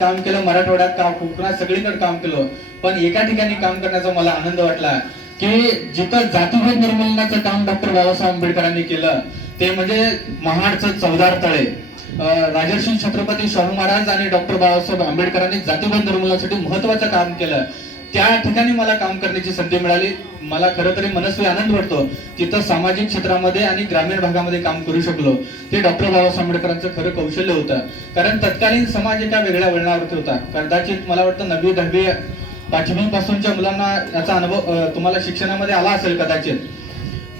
काम केलं मराठवाड्यात काम कोकणात सगळीकडे काम केलं. पण एका ठिकाणी काम करण्याचा मला आनंद वाटला की जिथं जातीभेद निर्मूलनाचं काम डॉक्टर बाबासाहेब आंबेडकरांनी केलं ते म्हणजे महाडचं चौदार तळे. राजर्षी छत्रपती शाहू महाराज आणि डॉक्टर बाबासाहेब आंबेडकरांनी जातीभेद निर्मूलनासाठी महत्वाचं काम केलं. त्या ठिकाणी मला काम करण्याची संधी मिळाली. मला खरं तरी मनस्वी आनंद वाटतो तिथं सामाजिक क्षेत्रामध्ये आणि ग्रामीण भागामध्ये काम करू शकलो. ते डॉक्टर बाबासाहेब आंबेडकरांचं खरं कौशल्य होतं. कारण तत्कालीन समाज एका वेगळ्या वळणावरती होता. कदाचित मला वाटतं नववी दहावी पाचवीपासूनच्या मुलांना याचा अनुभव तुम्हाला शिक्षणामध्ये आला असेल कदाचित.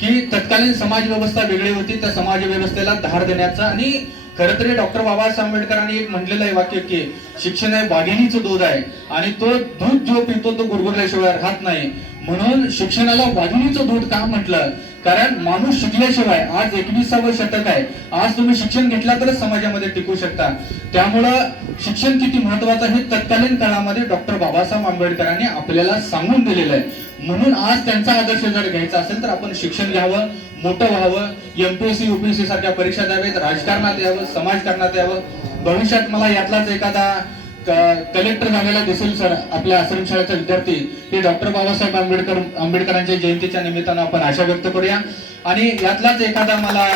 की तत्कालीन समाज व्यवस्था वेगळी होती. त्या समाज व्यवस्थेला धार देण्याचा आणि खरं तरी डॉक्टर बाबासाहेब आंबेडकरांनी एक म्हटलेलं आहे वाक्य की शिक्षण हे वाघिणीचं दूध आहे आणि तो दूध जो पितो तो गुरगुरल्याशिवाय राहत नाही. म्हणून शिक्षणाला वाघिणीचं दूध का म्हटलं? कारण माणूस शिकल्याशिवाय आज एकविसावं शतक आहे. आज तुम्ही शिक्षण घेतला तरच समाजामध्ये टिकू शकता. त्यामुळं शिक्षण किती महत्वाचं हे तत्कालीन काळामध्ये डॉक्टर बाबासाहेब आंबेडकरांनी आपल्याला सांगून दिलेलं आहे. म्हणून आज त्यांचा आदर्श जर घ्यायचा असेल तर आपण शिक्षण घ्यावं. मोठं व्हावं एमपीएससी युपीएससी सारख्या परीक्षा द्यावेत राजकारणात यावं समाजकारणात यावं. भविष्यात मला यातलाच एखादा क- कलेक्टर झालेला दिसेल सर आपल्या आश्रमशाळेचा विद्यार्थी. हे डॉक्टर बाबासाहेब आंबेडकर आंबेडकरांच्या जयंतीच्या निमित्तानं आपण आशा व्यक्त करूया. आणि यातलाच एखादा मला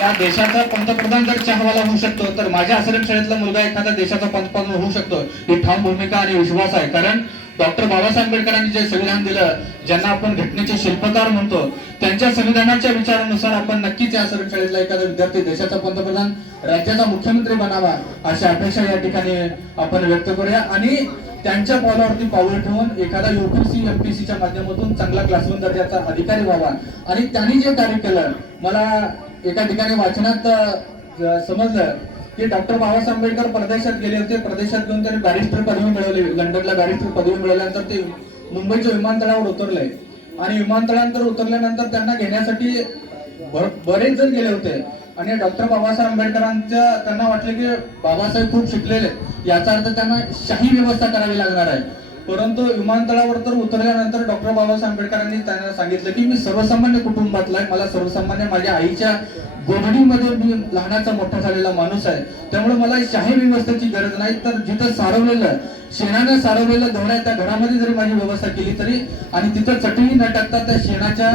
या देशाचा पंतप्रधान जर चहावाला होऊ शकतो तर माझ्या आश्रमशाळेतला मुलगा एखादा देशाचा पंतप्रधान होऊ शकतो. ही ठाम भूमिका आणि विश्वास आहे. कारण डॉक्टर बाबासाहेब आंबेडकरांनी जे संविधान दिलं ज्यांना आपण घटनेचे शिल्पकार म्हणतो त्यांच्या संविधानाच्या विचारानुसार आपण नक्कीच या आश्रमशाळेतला एखादा विद्यार्थी देशाचा पंतप्रधान राज्याचा मुख्यमंत्री बनावा अशी अपेक्षा या ठिकाणी आपण व्यक्त करूया. आणि त्यांच्या पावलावरती पाऊल ठेवून एखादा युपीसी एमपीसीच्या माध्यमातून चांगला क्लासरूम दर्जाचा अधिकारी व्हावा. आणि त्यांनी जे कार्य केलं मला एका ठिकाणी वाचनात समजलं की डॉक्टर बाबासाहेब आंबेडकर परदेशात गेले होते. परदेशात घेऊन त्यांनी बॅरिस्टर पदवी मिळवली. लंडनला बॅरिस्टर पदवी मिळवल्यानंतर ते मुंबईच्या विमानतळावर उतरले. आणि विमानतळावर उतरल्यानंतर त्यांना घेण्यासाठी बरेच जण गेले होते. आणि डॉक्टर बाबासाहेब आंबेडकरांच्या त्यांना वाटलं की बाबासाहेब खूप शिकलेले याचा अर्थ त्यांना शाही व्यवस्था करावी लागणार आहे. परंतु विमानतळावर तर उतरल्यानंतर डॉक्टर बाबासाहेब आंबेडकरांनी त्यांना सांगितलं की मी सर्वसामान्य कुटुंबातला आहे मला सर्वसामान्य माझ्या आईच्या गोधडीमध्ये मी लहानाचा मोठा झालेला माणूस आहे. त्यामुळे मला शाही व्यवस्थेची गरज नाही. तर जिथं सारवलेलं शेणानं सारवलेलं घर आहे त्या घरामध्ये जरी माझी व्यवस्था केली तरी आणि तिथं चटणी न टाकता त्या शेणाच्या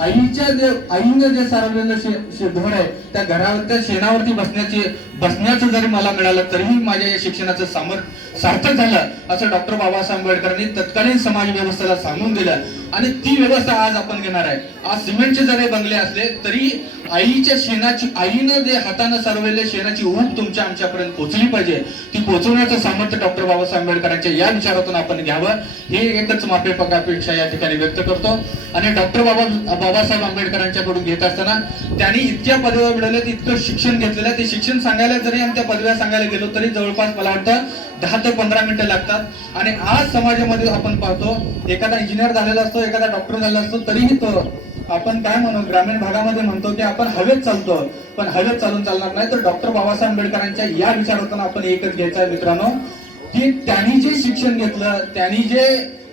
आईच्या जे आईनं जे सारवलेलं शे, आहे त्या घरावर त्या शेणावरती बसण्याची बसण्याचं जरी मला मिळालं तरीही माझ्या या शिक्षणाचं सामर्थ्य सार्थक झालं असं डॉक्टर बाबासाहेब आंबेडकरांनी तत्कालीन समाज व्यवस्थेला सांगून दिलं. आणि ती व्यवस्था आज आपण घेणार आहे. आज सिमेंटचे जरी बंगले असले तरी आईच्या शेणाची आईनं जे हातानं सरवलेल्या शेणाची ऊब तुमच्या आमच्यापर्यंत पोहोचली पाहिजे. ती पोहोचवण्याचं सामर्थ्य डॉक्टर बाबासाहेब आंबेडकरांच्या या विचारातून आपण घ्यावं. हे एकच माफेपकापेक्षा या ठिकाणी व्यक्त करतो. आणि डॉक्टर बाबा बाबासाहेब आंबेडकरांच्याकडून घेत असताना त्यांनी इतक्या पदव्या मिळवल्यात इतकं शिक्षण घेतलेलं ते शिक्षण सांगायला जरी आम्ही त्या पदव्या सांगायला गेलो तरी जवळपास मला वाटतं दहा ते पंधरा मिनिटं लागतात. आणि आज समाजामध्ये आपण पाहतो एखादा इंजिनियर झालेला असतो एखादा डॉक्टर झाला असतो तरीही तो आपण काय म्हणू ग्रामीण भागामध्ये म्हणतो की आपण हवेत चालतो. पण हवेत चालून चालणार नाही तर डॉक्टर बाबासाहेब आंबेडकरांच्या या विचारातून आपण एकच घ्यायचा आहे मित्रांनो की त्यांनी जे शिक्षण घेतलं त्यांनी जे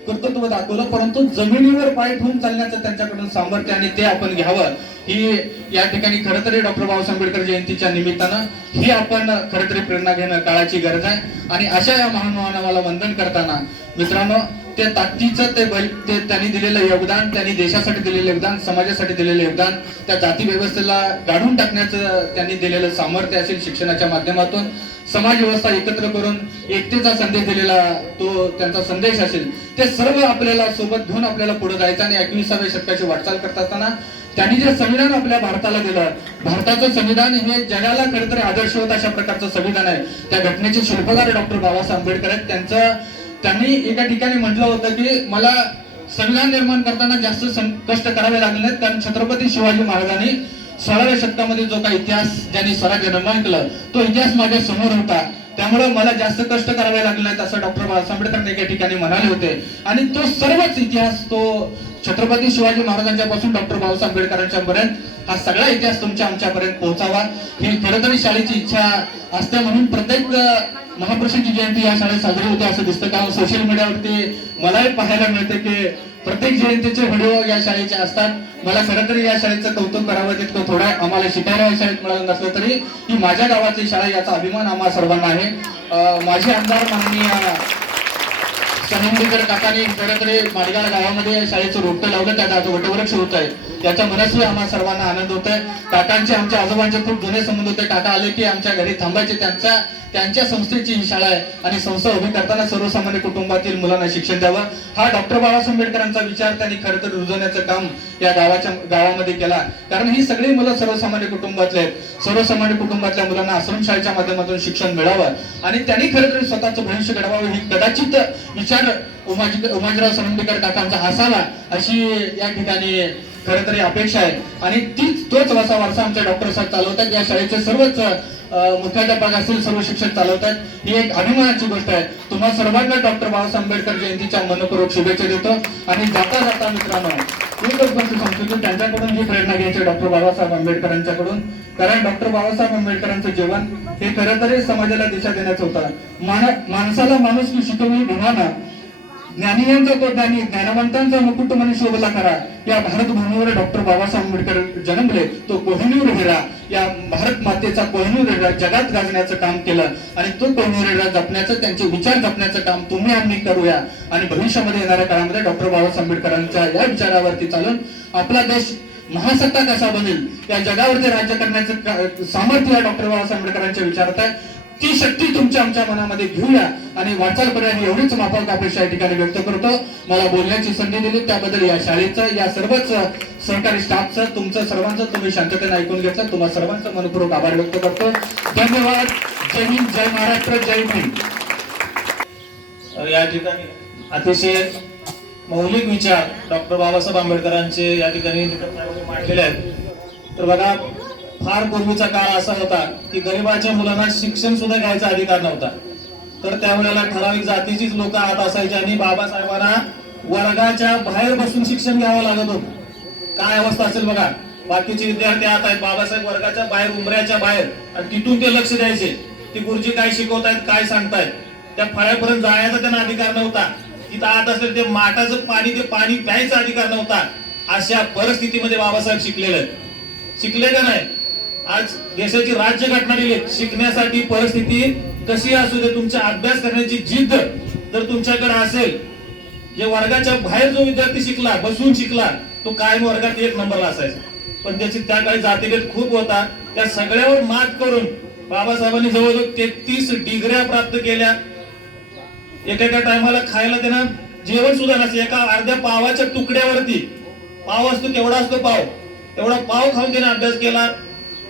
कर्तृत्व दाखवलं परंतु जमिनीवर पाय ठेवून चालण्याचं त्यांच्याकडून सामर्थ्य आणि ते आपण घ्यावं. ही या ठिकाणी खरं तरी डॉक्टर बाबासाहेब आंबेडकर जयंतीच्या निमित्तानं ही आपण खरं तरी प्रेरणा घेणं काळाची गरज आहे. आणि अशा या महान मला वंदन करताना मित्रांनो ते ताकदीचं ते बैल ते त्यांनी दिलेलं योगदान त्यांनी देशासाठी दिलेलं योगदान समाजासाठी दिलेलं योगदान त्या जाती व्यवस्थेला गाढून टाकण्याचं त्यांनी दिलेलं सामर्थ्य असेल शिक्षणाच्या माध्यमातून. समाज व्यवस्था एकत्र करून एकतेचा संदेश दिलेला तो त्यांचा संदेश असेल. ते सर्व आपल्याला सोबत घेऊन आपल्याला पुढे जायचं आणि एकविसाव्या शतकाची वाटचाल करत असताना त्यांनी जे संविधान आपल्या भारताला दिलं भारताचं संविधान हे जगाला खरंतर आदर्श होत अशा प्रकारचं संविधान आहे. त्या घटनेचे शिल्पकार डॉक्टर बाबासाहेब आंबेडकर आहेत. त्यांचं त्यांनी एका ठिकाणी म्हटलं होतं की मला संविधान निर्माण करताना जास्त सं- कष्ट करावे लागले नाहीत कारण छत्रपती शिवाजी महाराजांनी सोळाव्या शतकामध्ये जो काही इतिहास ज्यांनी स्वराज्य निर्माण केलं तो इतिहास माझ्यासमोर होता. त्यामुळे मला जास्त कष्ट करावे लागले नाहीत असं डॉक्टर बाबासाहेब आंबेडकर एका ठिकाणी म्हणाले होते. आणि तो सर्वच इतिहास तो छत्रपती शिवाजी महाराजांच्या पासून डॉक्टर बाबासाहेब आंबेडकरांच्या पर्यंत हा सगळा इतिहास तुमच्या आमच्यापर्यंत पोहोचावा. ही खरं तरी शाळेची इच्छा असते म्हणून प्रत्येक महापुरुषांची जयंती या शाळेत साजरी होते असं दिसतं. कारण सोशल मीडियावरती मलाही पाहायला मिळते की प्रत्येक जयंतीचे व्हिडिओ या शाळेचे असतात. मला खरं तरी या शाळेचं कौतुक करावं तितकं थोडं आम्हाला शिकायला या शाळेत मिळालं नसलं तरी ही माझ्या गावातली शाळा याचा अभिमान आम्हा सर्वांना आहे. माझे आमदार माननीय सनंदीकर काकाने खरं तरी माडगाळ गावामध्ये शाळेचं रोपटं लावलं त्या दादा वटवृक्ष होत आहे. त्याच्या मनस्वी आम्हा सर्वांना आनंद होत आहे काकांचे आमच्या आजोबांचे खूप जुने संबंध होते. काका आले की आमच्या घरी थांबायचे. त्यांचा त्यांच्या संस्थेची ही शाळा आहे आणि संस्था उभी करताना सर्वसामान्य कुटुंबातील मुलांना शिक्षण द्यावं. हा डॉक्टर बाबासाहेब आंबेडकरांचा विचार त्यांनी खरं तर रुजवण्याचं काम या गावाच्या गावामध्ये केला. कारण ही सगळी मुलं सर्वसामान्य कुटुंबातले आहेत. सर्वसामान्य कुटुंबातल्या मुलांना आश्रमशाळेच्या माध्यमातून शिक्षण मिळावं. आणि त्यांनी खरं तर स्वतःचं भविष्य घडवावं. ही कदाचित विचार उमाजी उमाजीराव सरंडेकर काकांचा असावा अशी या ठिकाणी खरं तरी अपेक्षा आहे. आणि तीच तोच वसा वारसा आमच्या डॉक्टर साहेब चालवतात. या शाळेचे सर्वच मुख्याध्यापक असतील सर्व शिक्षक चालवतात. ही एक अभिमानाची गोष्ट आहे. तुम्हा सर्वांना डॉक्टर बाबासाहेब आंबेडकर जयंतीच्या मनपूर्वक शुभेच्छा देतो. आणि जाता जाता मित्रांनो एकच गोष्ट त्यांच्याकडून ही प्रेरणा घ्यायची डॉक्टर बाबासाहेब आंबेडकरांच्याकडून कारण डॉक्टर बाबासाहेब आंबेडकरांचं जीवन हे खरं तरी समाजाला दिशा देण्याचं होतं. माणसाला माणूस शिकवणी विधानं ज्ञानियांचा ज्ञानियांच्या ज्ञानी ज्ञानवंतांचा मुकुट म्हणे शोभला करा. या भारत भूमीवर डॉक्टर बाबासाहेब आंबेडकर जन्मले. तो कोहिनूर हिरा. या भारत मातेचा कोहिनूर हिरा जगात गाजण्याचं काम केलं. आणि तो कोहिनूर हिरा जपण्याचं त्यांचे विचार जपण्याचं काम तुम्ही आम्ही करूया. आणि भविष्यामध्ये येणाऱ्या काळामध्ये डॉक्टर बाबासाहेब आंबेडकरांच्या या विचारावरती चालून आपला देश महासत्ता कसा बनेल? या जगावरती राज्य करण्याचं सामर्थ्य या डॉक्टर बाबासाहेब आंबेडकरांच्या विचारात आहे. ती शक्ती तुमच्या आमच्या मनामध्ये घेऊया. आणि वाटचाल करूया एवढीच माफक अपेक्षा या ठिकाणी व्यक्त करतो. मला बोलण्याची संधी दिली त्याबद्दल या शाळेचं या सर्वच सहकारी स्टाफचं तुमचं सर्वांचं तुम्ही शांततेने ऐकून घेतलं. तुम्हा सर्वांचं मनपूर्वक आभार व्यक्त करतो. धन्यवाद. जय हिंद जय महाराष्ट्र जय या ठिकाणी अतिशय मौलिक विचार डॉक्टर बाबासाहेब आंबेडकरांचे या ठिकाणी मांडलेले आहेत. तर बघा फार पूर्वीचा काळ असा होता की गरिबाच्या मुलांना शिक्षण सुद्धा घ्यायचा अधिकार नव्हता. तर त्यावेळेला ठराविक जातीचीच लोक आत असायची आणि बाबासाहेबांना वर्गाच्या बाहेर बसून शिक्षण घ्यावं लागत होतं. काय अवस्था असेल बघा. बाकीचे विद्यार्थी आत आहेत बाबासाहेब वर्गाच्या बाहेर उमऱ्याच्या बाहेर आणि तिथून ते लक्ष द्यायचे की गुरुजी काय शिकवतायत काय सांगतायत. त्या फळ्यापर्यंत जायचा त्यांना अधिकार नव्हता. तिथं आत असेल ते माठाचं पाणी ते पाणी प्यायचा अधिकार नव्हता. अशा परिस्थितीमध्ये बाबासाहेब शिकलेले आहेत. शिकले का नाही? आज देशाची राज्य घटना दिली. शिकण्यासाठी परिस्थिती कशी असू दे तुमचा अभ्यास करण्याची जिद्द जर तुमच्याकडे असेल जे वर्गाच्या बाहेर जो विद्यार्थी शिकला बसून शिकला तो कायम वर्गात एक नंबरला असायचा. पण त्याची त्या काळी जातीभेद खूप होता. त्या सगळ्यावर मात करून बाबासाहेबांनी जवळजवळ तेहतीस डिग्र्या प्राप्त केल्या. एका एका टायमाला खायला त्यांना जेवण सुद्धा नसते. एका अर्ध्या पावाच्या तुकड्यावरती पाव असतो केवढा असतो पाव. तेवढा पाव खाऊन त्याने अभ्यास केला.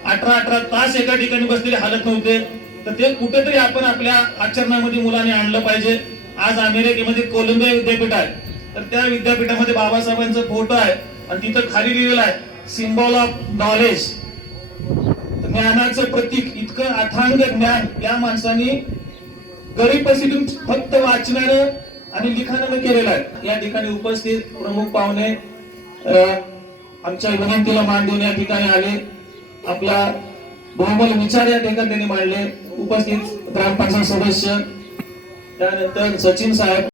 अठरा अठरा तास एका ठिकाणी बसलेले हालत नव्हते. तर ते कुठेतरी आपण आपल्या आचरणामध्ये मुलांनी आणलं पाहिजे. आज अमेरिकेमध्ये कोलंबिया विद्यापीठ आहे. तर त्या विद्यापीठामध्ये बाबासाहेबांचा फोटो आहे आणि तिथं खाली लिहिलेलं आहे सिम्बॉल ऑफ नॉलेज ज्ञानाचं प्रतीक इतकं अथांग ज्ञान या माणसाने गरीब परिस्थितीतून फक्त वाचनानं आणि लिखाणानं केलेलं आहे. या ठिकाणी उपस्थित प्रमुख पाहुणे अं, आमच्या विनंतीला मान देऊन या ठिकाणी आले. आपला बहुमल विचार या ठिकाणी त्यांनी मांडले. उपस्थित ग्रामपंचायत सदस्य त्यानंतर सचिन साहेब.